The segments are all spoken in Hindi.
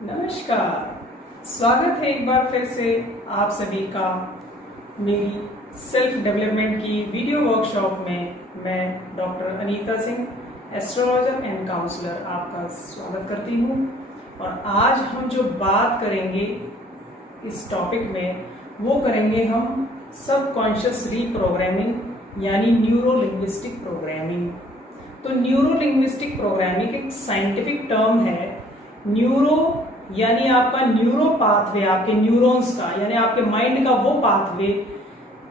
नमस्कार, स्वागत है एक बार फिर से आप सभी का मेरी सेल्फ डेवलपमेंट की वीडियो वर्कशॉप में। मैं doctor Anita Singh, astrologer and counsellor, आपका स्वागत करती हूँ। और आज हम जो बात करेंगे इस टॉपिक में वो करेंगे हम सबकॉन्शियस रीप्रोग्रामिंग यानी न्यूरो लिंग्विस्टिक प्रोग्रामिंग। तो न्यूरो लिंग्विस्टिक प्रोग्रामिंग एक साइंटिफिक टर्म है। न्यूरो यानी आपका न्यूरो पाथवे, आपके न्यूरॉन्स का यानी आपके माइंड का वो पाथवे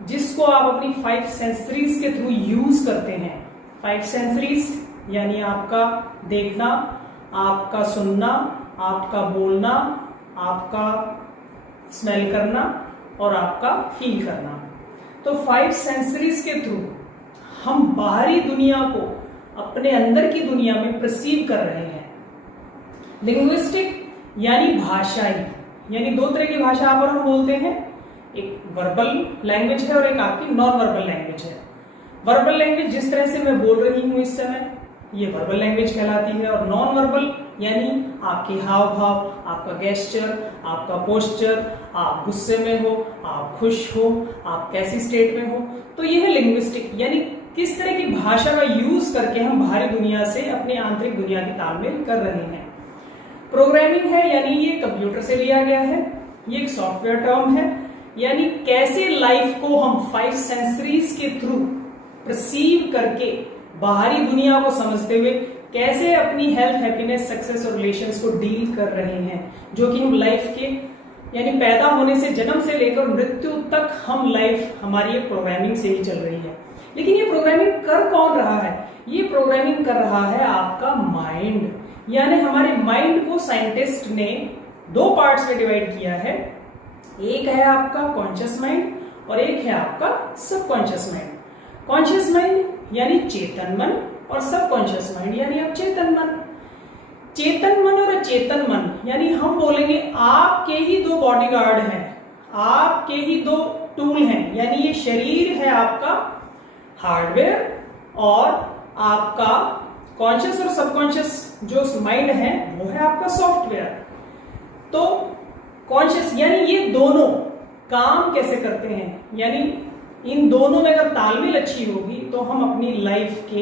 जिसको आप अपनी 5 सेंसरीज के थ्रू यूज करते हैं। 5 सेंसरीज यानी आपका देखना, आपका सुनना, आपका बोलना, आपका स्मेल करना और आपका फील करना। तो 5 सेंसरीज के थ्रू हम बाहरी दुनिया को अपने अंदर की दुनिया में परसीव कर रहे हैं। लिंग्विस्टिक यानी भाषाई, यानी 2 तरह की भाषा पर हम बोलते हैं। एक वर्बल लैंग्वेज है और एक आपकी नॉन वर्बल लैंग्वेज है। वर्बल लैंग्वेज जिस तरह से मैं बोल रही हूं इस समय, ये वर्बल लैंग्वेज कहलाती है। और नॉन वर्बल यानी आपके हाव भाव, आपका गेस्चर, आपका पोस्चर, आप गुस्से में हो, आप खुश हो, आप कैसी स्टेट में हो, तो यह है लिंग्विस्टिक, यानी किस तरह की भाषा का यूज करके हम बाहरी दुनिया से अपनी आंतरिक दुनिया की तालमेल कर रहे हैं। प्रोग्रामिंग है यानी ये कंप्यूटर से लिया गया है, ये एक सॉफ्टवेयर टर्म है, यानी कैसे लाइफ को हम 5 सेंसरीज के थ्रू परसीव करके बाहरी दुनिया को समझते हुए कैसे अपनी हेल्थ, हैप्पीनेस, सक्सेस और रिलेशंस को डील कर रहे हैं, जो कि हम लाइफ के यानी पैदा होने से, जन्म से लेकर मृत्यु तक हम लाइफ हमारी एक प्रोग्रामिंग से ही चल रही है। लेकिन ये प्रोग्रामिंग कर कौन रहा है? ये प्रोग्रामिंग कर रहा है आपका माइंड, यानी हमारे माइंड को साइंटिस्ट ने 2 पार्ट्स में डिवाइड किया है। एक है आपका कॉन्शियस माइंड और एक है आपका सबकॉन्शियस माइंड। कॉन्शियस माइंड यानी चेतन मन और सबकॉन्शियस माइंड यानी अचेतन मन। चेतन मन और अचेतन मन यानी हम बोलेंगे आपके ही 2 बॉडीगार्ड हैं, आपके ही 2 टूल हैं, यानी ये शरीर है आपका हार्डवेयर और आपका कॉन्शियस और सबकॉन्शियस जो माइंड है वो है आपका सॉफ्टवेयर। तो कॉन्शियस यानी ये दोनों काम कैसे करते हैं, यानी इन दोनों में अगर तालमेल अच्छी होगी तो हम अपनी लाइफ के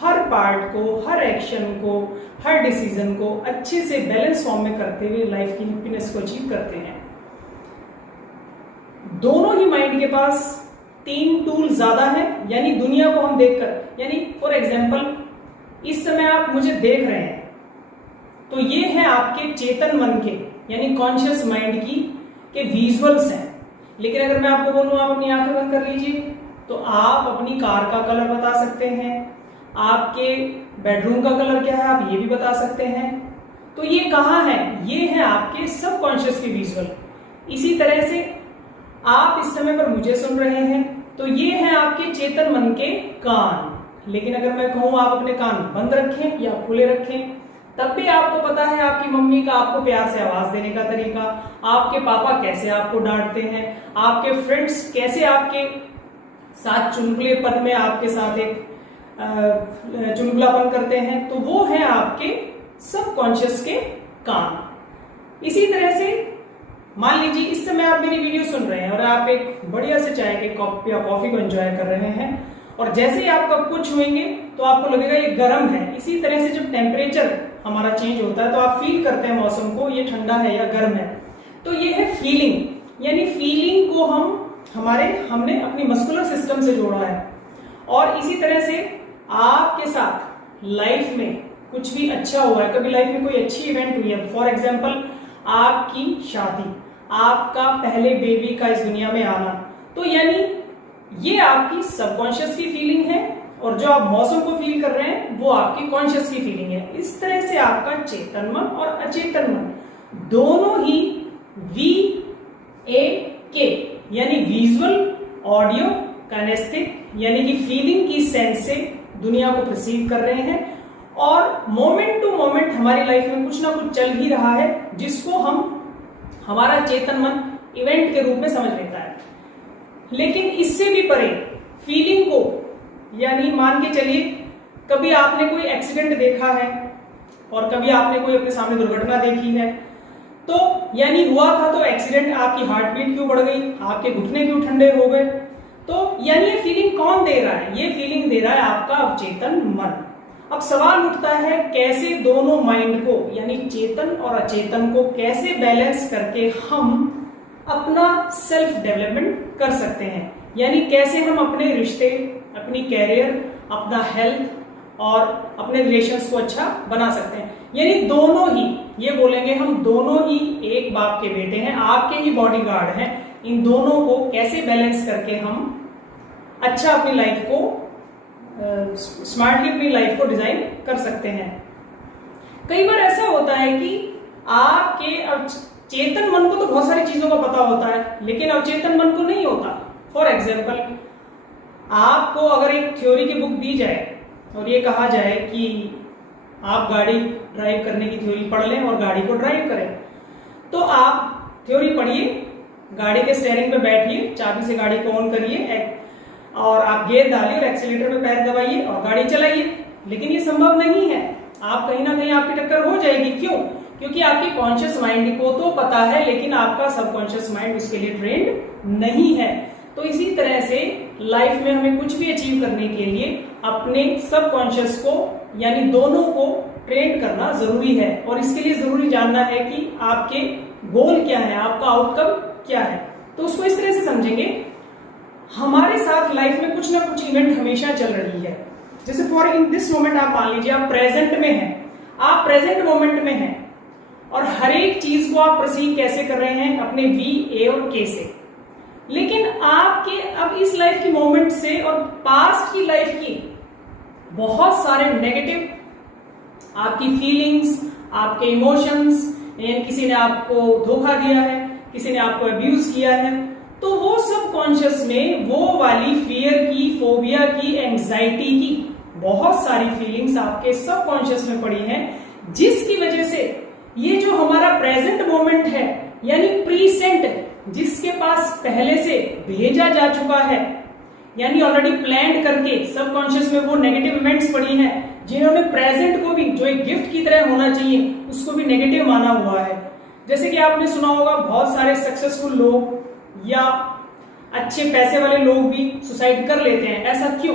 हर पार्ट को, हर एक्शन को, हर डिसीजन को अच्छे से बैलेंस फॉर्म में करते हुए लाइफ की हैप्पीनेस को अचीव करते हैं। दोनों ही माइंड के पास 3 टूल ज्यादा है, यानी दुनिया को हम देखकर, यानी फॉर एग्जाम्पल इस समय आप मुझे देख रहे हैं तो ये है आपके चेतन मन के यानी कॉन्शियस माइंड की के विजुअल्स हैं। लेकिन अगर मैं आपको बोलूं आप अपनी आंखें बंद कर लीजिए तो आप अपनी कार का कलर बता सकते हैं, आपके बेडरूम का कलर क्या है आप ये भी बता सकते हैं। तो ये कहाँ है? ये है आपके सबकॉन्शियस के विजुअल। इसी तरह से आप इस समय पर मुझे सुन रहे हैं तो ये है आपके चेतन मन के कान। लेकिन अगर मैं कहूं आप अपने कान बंद रखें या खुले रखें, तब भी आपको पता है आपकी मम्मी का आपको प्यार से आवाज देने का तरीका, आपके पापा कैसे आपको डांटते हैं, आपके फ्रेंड्स कैसे आपके साथ चुलबुलेपन में आपके साथ एक चुलबुलापन करते हैं, तो वो है आपके सबकॉन्शियस के कान। इसी तरह से मान लीजिए इस समय आप मेरी वीडियो सुन रहे हैं और आप एक बढ़िया से चाय के कप या कॉफी को एंजॉय कर रहे हैं और जैसे ही आप कप को छुएंगे तो आपको लगेगा ये गर्म है। इसी तरह से जब टेम्परेचर हमारा चेंज होता है तो आप फील करते हैं मौसम को, ये ठंडा है या गर्म है। तो ये है फीलिंग, यानी फीलिंग को हमने अपनी मस्कुलर सिस्टम से जोड़ा है। और इसी तरह से आपके साथ लाइफ में कुछ भी अच्छा हुआ है, कभी लाइफ में कोई अच्छी इवेंट हुई है, फॉर एग्जाम्पल आपकी शादी, आपका पहले बेबी का इस दुनिया में आना, तो यानी ये आपकी सबकॉन्शियस की फीलिंग है और जो आप मौसम को फील कर रहे हैं वो आपकी कॉन्शियस की फीलिंग है। इस तरह से आपका चेतन मन और अचेतन मन दोनों ही VAK यानी विजुअल, ऑडियो, काइनेस्थेटिक यानी कि फीलिंग की सेंस से दुनिया को परसीव कर रहे हैं। और मोमेंट टू मोमेंट हमारी लाइफ में कुछ ना कुछ चल ही रहा है जिसको हमारा चेतन मन इवेंट के रूप में समझ लेता है। लेकिन इससे भी परे फीलिंग को, यानी मान के चलिए कभी आपने कोई एक्सीडेंट देखा है और कभी आपने कोई अपने सामने दुर्घटना देखी है, तो यानी हुआ था तो एक्सीडेंट, आपकी हार्ट बीट क्यों बढ़ गई, आपके घुटने क्यों ठंडे हो गए, तो यानी ये फीलिंग कौन दे रहा है, ये फीलिंग दे रहा है आपका अवचेतन मन। अब सवाल उठता है कैसे दोनों माइंड को यानी चेतन और अचेतन को कैसे बैलेंस करके हम अपना सेल्फ डेवलपमेंट कर सकते हैं, यानी कैसे हम अपने रिश्ते, अपनी कैरियर, अपना हेल्थ और अपने रिलेशंस को अच्छा बना सकते हैं। यानी दोनों ही, ये बोलेंगे हम दोनों ही एक बाप के बेटे हैं, आपके ही बॉडीगार्ड हैं, इन दोनों को कैसे बैलेंस करके हम अच्छा अपनी लाइफ को स्मार्टली अपनी लाइफ को डिजाइन कर सकते हैं। कई बार ऐसा होता है कि आपके चेतन मन को तो बहुत सारी चीजों का पता होता है लेकिन अवचेतन मन को नहीं होता। फॉर एग्जाम्पल, आपको अगर एक थ्योरी की बुक दी जाए और ये कहा जाए कि आप गाड़ी ड्राइव करने की थ्योरी पढ़ लें और गाड़ी को ड्राइव करें, तो आप थ्योरी पढ़िए, गाड़ी के स्टीयरिंग पे बैठिए, चाबी से गाड़ी को ऑन करिए और आप गियर डालिए और एक्सीलेटर पे पैर दबाइए और गाड़ी चलाइए। लेकिन ये संभव नहीं है, आप कहीं ना कहीं आपकी टक्कर हो जाएगी। क्यों? क्योंकि आपकी कॉन्शियस माइंड को तो पता है लेकिन आपका सबकॉन्शियस माइंड उसके लिए ट्रेंड नहीं है। तो इसी तरह से लाइफ में हमें कुछ भी अचीव करने के लिए अपने सबकॉन्शियस को यानी दोनों को ट्रेन करना जरूरी है और इसके लिए जरूरी जानना है कि आपके गोल क्या है, आपका आउटकम क्या है। तो उसको इस तरह से समझेंगे, हमारे साथ लाइफ में कुछ ना कुछ इवेंट हमेशा चल रही है। जैसे फॉर इन दिस मोमेंट आप मान लीजिए आप प्रेजेंट में हैं, आप प्रेजेंट मोमेंट में हैं और हर एक चीज को आप परसीव कैसे कर रहे हैं, अपने वी, ए और के से। लेकिन आपके अब इस लाइफ की मोमेंट से और पास्ट की लाइफ की बहुत सारे नेगेटिव आपकी फीलिंग्स, आपके इमोशंस, किसी ने आपको धोखा दिया है, किसी ने आपको अब्यूज किया है, तो वो सब कॉन्शियस में वो वाली फियर की, फोबिया की, एंजाइटी की बहुत सारी फीलिंग्स आपके सब कॉन्शियस में पड़ी हैं, जिसकी वजह से ये जो हमारा प्रेजेंट मोमेंट है यानी प्रीसेंट, जिसके पास पहले से भेजा जा चुका है यानी ऑलरेडी प्लान करके सबकॉन्शियस में वो नेगेटिव इवेंट्स पड़ी हैं जिन्होंने प्रेजेंट को भी जो एक गिफ्ट की तरह होना चाहिए उसको भी नेगेटिव माना हुआ है। जैसे कि आपने सुना होगा बहुत सारे सक्सेसफुल लोग या अच्छे पैसे वाले लोग भी सुसाइड कर लेते हैं। ऐसा क्यों?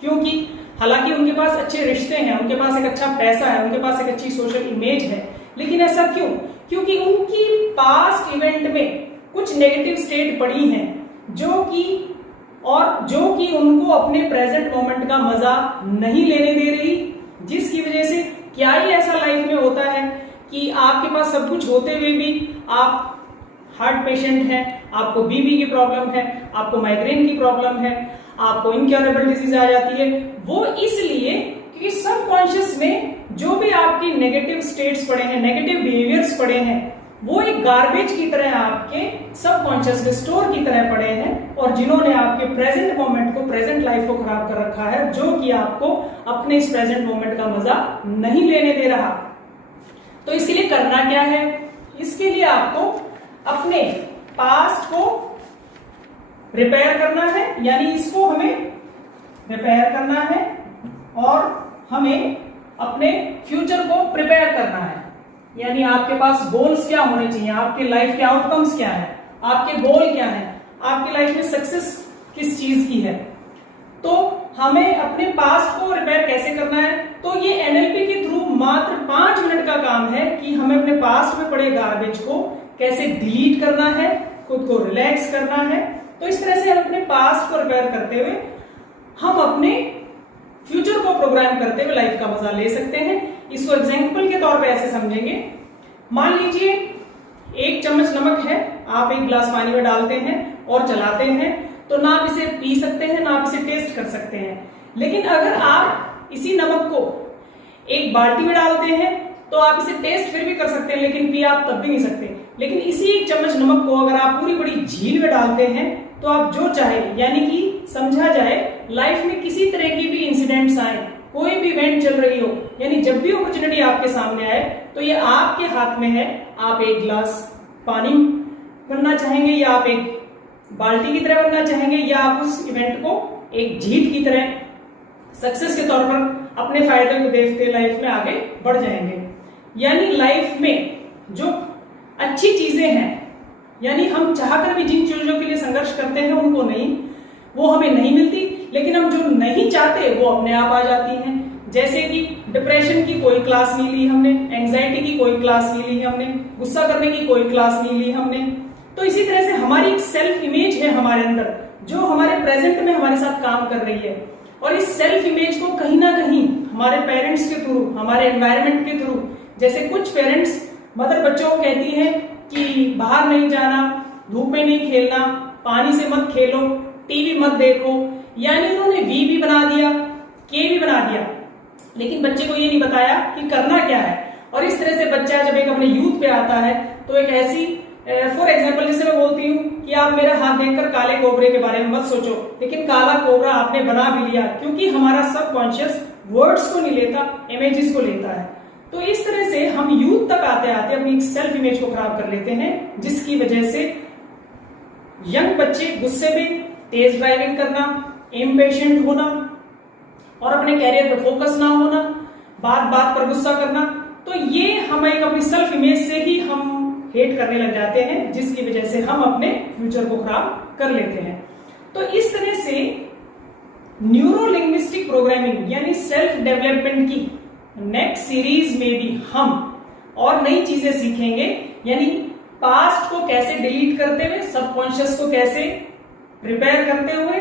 क्योंकि हालांकि उनके पास अच्छे रिश्ते हैं, उनके पास एक अच्छा पैसा है, उनके पास एक अच्छी सोशल इमेज है, लेकिन ऐसा क्यों? क्योंकि उनकी पास्ट इवेंट में कुछ नेगेटिव स्टेट पड़ी हैं जो कि उनको अपने प्रेजेंट मोमेंट का मजा नहीं लेने दे रही, जिसकी वजह से क्या ही ऐसा लाइफ में होता है कि आपके पास सब कुछ होते हुए भी आप हार्ट पेशेंट है, आपको बीपी की प्रॉब्लम है, आपको माइग्रेन की प्रॉब्लम है, आपको इनक्योरेबल डिजीज आ जाती है। वो इसलिए क्योंकि सबकॉन्शियस में जो भी आपकी नेगेटिव स्टेट्स पड़े हैं, नेगेटिव बिहेवियर्स पड़े हैं, वो एक गार्बेज की तरह आपके सबकॉन्शियस में स्टोर की तरह पड़े हैं और जिन्होंने आपके प्रेजेंट मोमेंट को, प्रेजेंट लाइफ को खराब कर रखा है, जो कि आपको अपने इस प्रेजेंट मोमेंट का मजा नहीं लेने दे रहा। तो इसके लिए करना क्या है? इसके लिए आपको अपने पास्ट को रिपेयर करना है, यानी इसको हमें रिपेयर करना है और हमें अपने फ्यूचर को प्रिपेयर करना है। यानी आपके पास गोल्स क्या होने चाहिए, आपके लाइफ के आउटकम्स क्या है, आपके गोल क्या है, आपकी लाइफ में सक्सेस किस चीज की है। तो हमें अपने पास्ट को रिपेयर कैसे करना है? तो ये एनएलपी के थ्रू मात्र 5 मिनट का काम है कि हमें अपने पास्ट में पड़े गार्बेज को कैसे डिलीट करना है, खुद को रिलैक्स करना है। तो इस तरह से हम अपने पास्ट को रिपेयर करते हुए हम अपने फ्यूचर को प्रोग्राम करते हुए लाइफ का मजा ले सकते हैं। इसको एग्जाम्पल के तौर पे ऐसे समझेंगे, मान लीजिए 1 चम्मच नमक है, आप 1 गिलास पानी में डालते हैं और चलाते हैं, तो ना आप इसे पी सकते हैं, ना आप इसे टेस्ट कर सकते हैं। लेकिन अगर आप इसी नमक को 1 बाल्टी में डालते हैं तो आप इसे टेस्ट फिर भी कर सकते हैं, लेकिन पी आप तब भी नहीं सकते। लेकिन इसी 1 चम्मच नमक को अगर आप पूरी बड़ी झील में डालते हैं तो आप जो चाहे, यानी कि समझा जाए लाइफ में किसी तरह की भी इंसिडेंट्स आए, कोई भी इवेंट चल रही हो, यानी जब भी अपॉर्चुनिटी आपके सामने आए तो ये आपके हाथ में है। आप 1 गिलास पानी बनना चाहेंगे या आप 1 बाल्टी की तरह बनना चाहेंगे या आप उस इवेंट को एक झील की तरह सक्सेस के तौर पर अपने फायदे को देखते लाइफ में आगे बढ़ जाएंगे। यानी लाइफ में जो अच्छी चीजें हैं, यानी हम चाहकर भी जिन चीजों के लिए संघर्ष करते हैं उनको नहीं, वो हमें नहीं मिलती, लेकिन हम जो नहीं चाहते वो अपने आप आ जाती हैं। जैसे कि डिप्रेशन की कोई क्लास नहीं ली हमने, एंजाइटी की कोई क्लास नहीं ली हमने, गुस्सा करने की कोई क्लास नहीं ली हमने। तो इसी तरह से हमारी एक सेल्फ इमेज है हमारे अंदर, जो हमारे प्रेजेंट में हमारे साथ काम कर रही है, और इस सेल्फ इमेज को कहीं ना कहीं हमारे पेरेंट्स के थ्रू, हमारे एनवायरनमेंट के थ्रू, जैसे कुछ पेरेंट्स मदर बच्चों को कहती हैं कि बाहर नहीं जाना, धूप में नहीं खेलना, पानी से मत खेलो, टीवी मत देखो, यानी उन्होंने वी भी बना दिया, के भी बना दिया, लेकिन बच्चे को ये नहीं बताया कि करना क्या है। और इस तरह से बच्चा जब एक अपने यूथ पे आता है तो एक ऐसी, फॉर एग्जाम्पल जैसे मैं बोलती हूँ कि आप मेरा हाथ देखकर काले कोबरे के बारे में मत सोचो, लेकिन काला कोबरा आपने बना भी लिया, क्योंकि हमारा सबकॉन्शियस वर्ड्स को नहीं लेता, इमेजेस को लेता है। तो इस तरह से हम यूथ तक आते आते अपनी सेल्फ इमेज को खराब कर लेते हैं, जिसकी वजह से यंग बच्चे गुस्से में, तेज ड्राइविंग करना, इम्पेशेंट होना और अपने कैरियर पर फोकस ना होना, बात बात पर गुस्सा करना, तो ये हम एक अपनी सेल्फ इमेज से ही हम हेट करने लग जाते हैं, जिसकी वजह से हम अपने फ्यूचर को खराब कर लेते हैं। तो इस तरह से न्यूरो लिंग्विस्टिक प्रोग्रामिंग यानी सेल्फ डेवलपमेंट की नेक्स्ट सीरीज में भी हम और नई चीजें सीखेंगे, यानी पास्ट को कैसे डिलीट करते हुए, सबकॉन्शियस को कैसे प्रिपेयर करते हुए,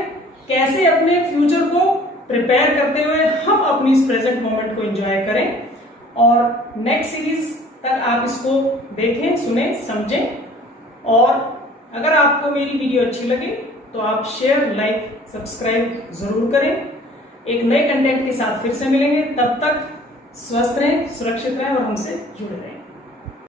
कैसे अपने फ्यूचर को प्रिपेयर करते हुए हम अपनी इस प्रेजेंट मोमेंट को एंजॉय करें। और नेक्स्ट सीरीज तक आप इसको देखें, सुने, समझें, और अगर आपको मेरी वीडियो अच्छी लगे तो आप शेयर, लाइक, सब्सक्राइब जरूर करें। एक नए कंटेंट के साथ फिर से मिलेंगे, तब तक स्वस्थ रहें, सुरक्षित रहें और हमसे जुड़े रहें।